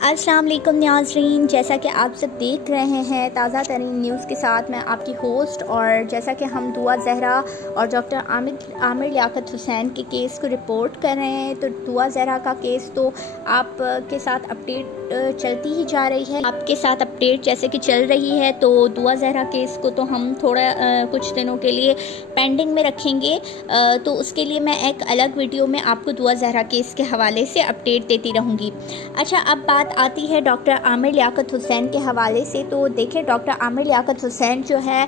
अस्सलाम वालेकुम नाज़रीन, जैसा कि आप सब देख रहे हैं ताज़ा तरीन न्यूज़ के साथ मैं आपकी होस्ट। और जैसा कि हम दुआ ज़हरा और डॉक्टर आमिर लियाकत हुसैन के केस को रिपोर्ट कर रहे हैं, तो दुआ ज़हरा का केस तो आप के साथ अपडेट चलती ही जा रही है, आपके साथ अपडेट जैसे कि चल रही है। तो दुआ ज़हरा केस को तो हम थोड़ा कुछ दिनों के लिए पेंडिंग में रखेंगे, तो उसके लिए मैं एक अलग वीडियो में आपको दुआ ज़हरा केस के हवाले से अपडेट देती रहूँगी। अच्छा, अब बात आती है डॉक्टर आमिर लियाकत हुसैन के हवाले से। तो देखिए, डॉक्टर आमिर लियाकत हुसैन जो है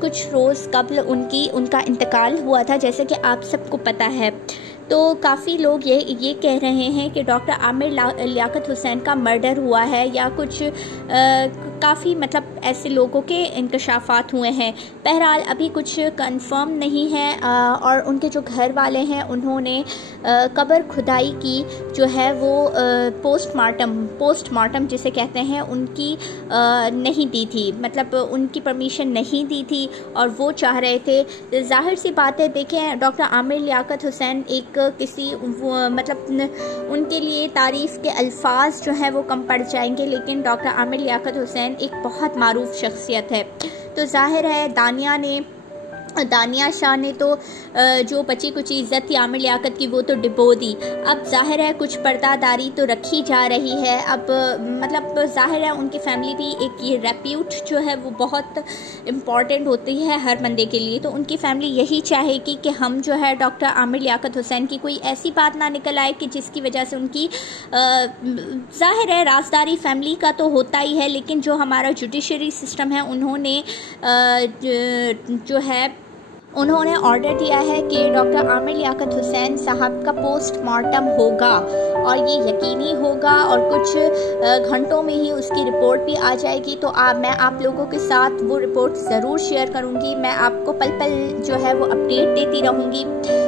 कुछ रोज़ कबल उनका इंतकाल हुआ था, जैसे कि आप सबको पता है। तो काफ़ी लोग ये कह रहे हैं कि डॉक्टर आमिर लियाकत हुसैन का मर्डर हुआ है या कुछ काफ़ी मतलब ऐसे लोगों के इंकशाफात हुए हैं। बहरहाल अभी कुछ कंफर्म नहीं है। और उनके जो घर वाले हैं उन्होंने कब्र खुदाई की जो है वो पोस्टमार्टम जिसे कहते हैं उनकी नहीं दी थी, मतलब उनकी परमिशन नहीं दी थी और वो चाह रहे थे। जाहिर सी बात है, देखें डॉक्टर आमिर लियाकत हुसैन एक किसी मतलब उनके लिए तारीफ़ के अल्फाज जो है वो कम पड़ जाएंगे, लेकिन डॉक्टर आमिर लियाकत हुसैन एक बहुत मारूफ शख्सियत है। तो जाहिर है दानिया शाह ने तो जो बची कुछ इज़्ज़त थी आमिर लियाकत की वो तो डिबो दी। अब जाहिर है कुछ पर्दादारी तो रखी जा रही है। अब मतलब जाहिर है उनकी फैमिली भी एक ये रेप्यूट जो है वो बहुत इम्पॉर्टेंट होती है हर बंदे के लिए। तो उनकी फैमिली यही चाहेगी कि हम जो है डॉक्टर आमिर लियाकत हुसैन की कोई ऐसी बात ना निकल आए कि जिसकी वजह से उनकी जाहिर है राजदारी फैमिली का तो होता ही है, लेकिन जो हमारा जुडिशरी सिस्टम है उन्होंने ऑर्डर दिया है कि डॉक्टर आमिर लियाकत हुसैन साहब का पोस्टमार्टम होगा और ये यकीनी होगा और कुछ घंटों में ही उसकी रिपोर्ट भी आ जाएगी। तो मैं आप लोगों के साथ वो रिपोर्ट ज़रूर शेयर करूँगी। मैं आपको पल पल जो है वो अपडेट देती रहूँगी।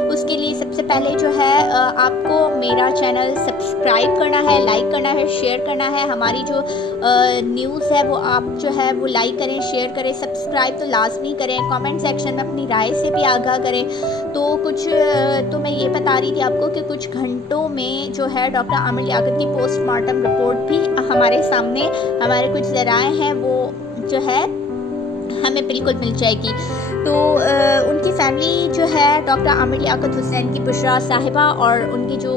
उसके लिए सबसे पहले जो है आपको मेरा चैनल सब्सक्राइब करना है, लाइक करना है, शेयर करना है। हमारी जो न्यूज़ है वो आप जो है वो लाइक करें, शेयर करें, सब्सक्राइब तो लाजमी करें, कमेंट सेक्शन में अपनी राय से भी आगाह करें। तो मैं ये बता रही थी आपको कि कुछ घंटों में जो है डॉक्टर आमिर लियाकत की पोस्टमार्टम रिपोर्ट भी हमारे सामने, हमारे कुछ ज़राए हैं वो जो है हमें बिल्कुल मिल जाएगी। तो उनकी फैमिली जो है डॉक्टर आमिर लियाकत हुसैन की बुशरा साहिबा और उनके जो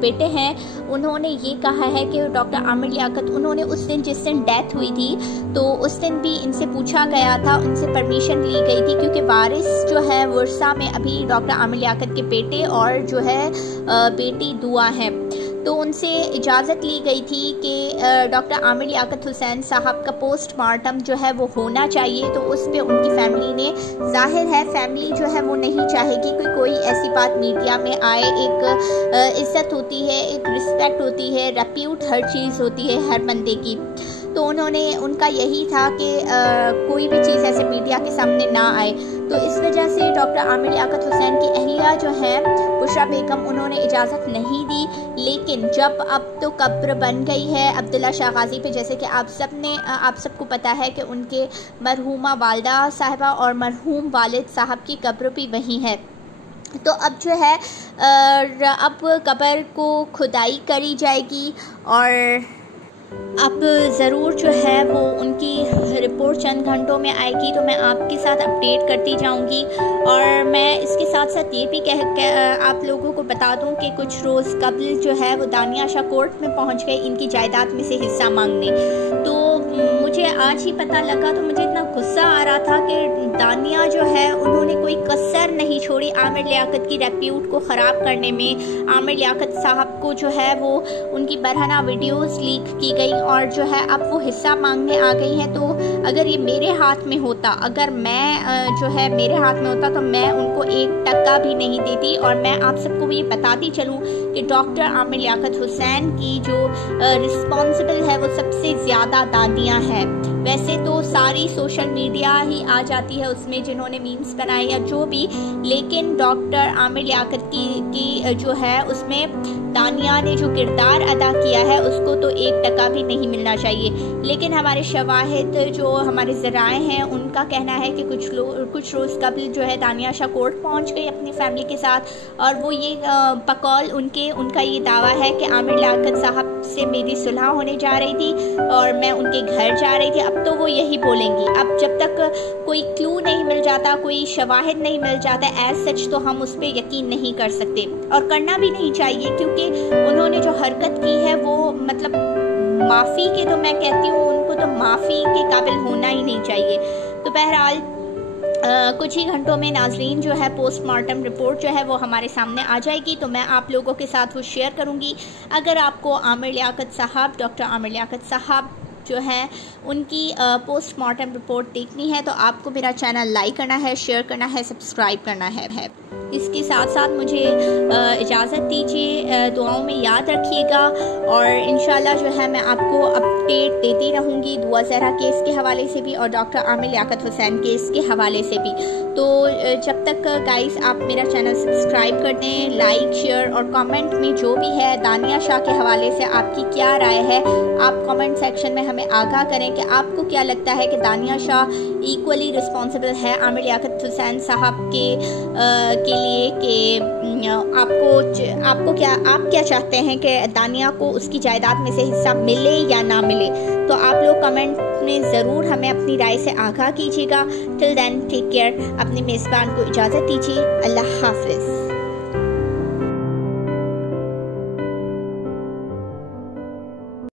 बेटे हैं उन्होंने ये कहा है कि डॉक्टर आमिर लियाकत उन्होंने उस दिन जिस दिन डेथ हुई थी तो उस दिन भी इनसे पूछा गया था, उनसे परमिशन ली गई थी, क्योंकि वारिस जो है वर्सा में अभी डॉक्टर आमिर लियाकत के बेटे और जो है बेटी दुआ है। तो उनसे इजाज़त ली गई थी कि डॉक्टर आमिर लियाकत हुसैन साहब का पोस्टमार्टम जो है वो होना चाहिए। तो उस पर उनकी फैमिली ने, जाहिर है फैमिली जो है वो नहीं चाहेगी कि कोई ऐसी बात मीडिया में आए। एक इज़्ज़त होती है, एक रिस्पेक्ट होती है, रेप्यूट हर चीज़ होती है हर बंदे की। तो उनका यही था कि कोई भी चीज़ ऐसे मीडिया के सामने ना आए। तो इस वजह से डॉक्टर आमिर लियाकत हुसैन की अहलिया जो है बुशरा बेगम, उन्होंने इजाज़त नहीं दी। लेकिन जब अब तो कब्र बन गई है अब्दुल्ला शाह गाजी पे, जैसे कि आप सबको पता है कि उनके मरहूमा वालदा साहिबा और मरहूम वालिद साहब की कब्र भी वहीं है। तो अब जो है अब कब्र को खुदाई करी जाएगी और अब ज़रूर जो है वो उनकी रिपोर्ट चंद घंटों में आएगी, तो मैं आपके साथ अपडेट करती जाऊंगी। और मैं इसके साथ साथ ये भी आप लोगों को बता दूं कि कुछ रोज़ कबल जो है वो दानिया शाह कोर्ट में पहुंच गए इनकी जायदाद में से हिस्सा मांगने। तो मुझे आज ही पता लगा, तो मुझे इतना गुस्सा आ रहा था कि दानिया जो है उन्होंने कोई कसर नहीं छोड़ी आमिर लियाकत की रेप्यूट को ख़राब करने में। आमिर लियाकत साहब को जो है वो उनकी बरहना वीडियोस लीक की गई और जो है अब वो हिस्सा मांगने आ गई हैं। तो अगर ये मेरे हाथ में होता, अगर मैं जो है मेरे हाथ में होता तो मैं उनको 1 टका भी नहीं देती। और मैं आप सबको ये बताती चलूँ कि डॉक्टर आमिर लियाकत हुसैन की जो रिस्पॉन्सिबल है वो सबसे ज़्यादा दानिया है। वैसे तो सारी सोशल मीडिया ही आ जाती है उसमें, जिन्होंने मीम्स बनाए या जो भी, लेकिन डॉक्टर आमिर लियाकत की जो है उसमें दानिया ने जो किरदार अदा किया है उसको तो 1% भी नहीं मिलना चाहिए। लेकिन हमारे शवाहिद जो हमारे ज़राए हैं उनका कहना है कि कुछ रोज़ कबल जो है दानिया शाह कोर्ट पहुंच गई अपनी फैमिली के साथ, और वो ये बकौल उनका ये दावा है कि आमिर लियाकत साहब से मेरी सुलह होने जा रही थी और मैं उनके घर जा रही थी। अब तो वो यही बोलेंगी। अब जब तक कोई क्लू नहीं मिल जाता, कोई शवाहिद नहीं मिल जाता एज सच, तो हम उस पर यकीन नहीं कर सकते और करना भी नहीं चाहिए, क्योंकि उन्होंने जो हरकत की है वो मतलब माफ़ी के, तो मैं कहती हूँ उनको तो माफ़ी के काबिल होना ही नहीं चाहिए। तो बहरहाल कुछ ही घंटों में नाजरीन जो है पोस्टमार्टम रिपोर्ट जो है वो हमारे सामने आ जाएगी, तो मैं आप लोगों के साथ वो शेयर करूँगी। अगर आपको आमिर लियाकत साहब, डॉक्टर आमिर लियाकत साहब जो है उनकी पोस्टमार्टम रिपोर्ट देखनी है तो आपको मेरा चैनल लाइक करना है, शेयर करना है, सब्सक्राइब करना है। इसके साथ साथ मुझे इजाज़त दीजिए, दुआओं में याद रखिएगा और इंशाल्लाह जो है मैं आपको अपडेट देती रहूँगी दुआ ज़हरा केस के हवाले से भी और डॉक्टर आमिर लियाकत हुसैन केस के हवाले से भी। तो जब तक गाइस आप मेरा चैनल सब्सक्राइब कर दें, लाइक शेयर और कमेंट में जो भी है दानिया शाह के हवाले से आपकी क्या राय है, आप कमेंट सेक्शन में हमें आगाह करें कि आपको क्या लगता है कि दानिया शाह इक्वली रिस्पॉन्सिबल है आमिर लियाकत हुसैन साहब के लिए, कि आप क्या चाहते हैं कि दानिया को उसकी जायदाद में से हिस्सा मिले या ना मिले। तो आप लोग कमेंट में ज़रूर हमें अपनी राय से आगाह कीजिएगा। टिल देन टेक केयर, अपने मेज़बान को इजाज़त दीजिए। अल्लाह हाफ़िज़।